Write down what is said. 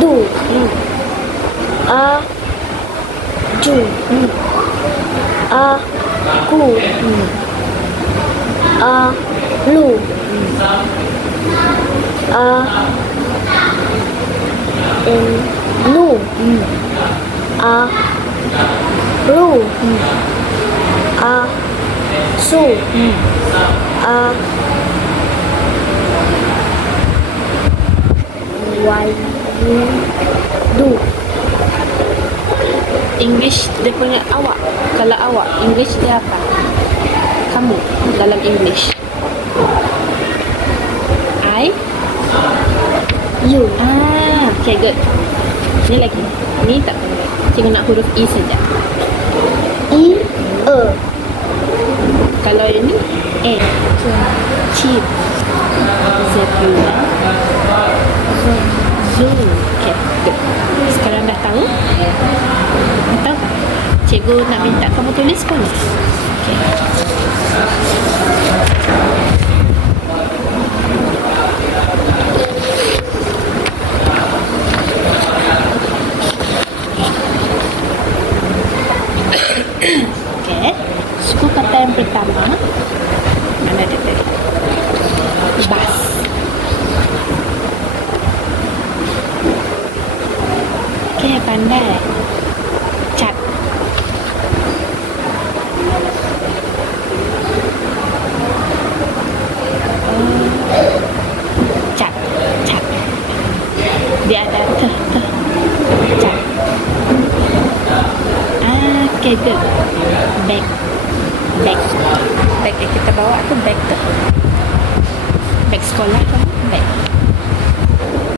Du. A. Ju. Aku. Lu. Lu. Lu. Su. Why do English dia punya awak. Kalau awak, English dia apa? Kamu dalam English. I. you Okay, good. Ni lagi. Ni tak perlu. Cikgu nak huruf E saja. I Kalau ini A. Cheap. Zebra. Zoo. Okay, good. Sekarang dah tahu? Dah tahu tak? Cikgu nak minta kamu tulis boleh? Okay. Okay. Suku kata yang pertama. Mana dia tadi? Bas. Okay, pandai.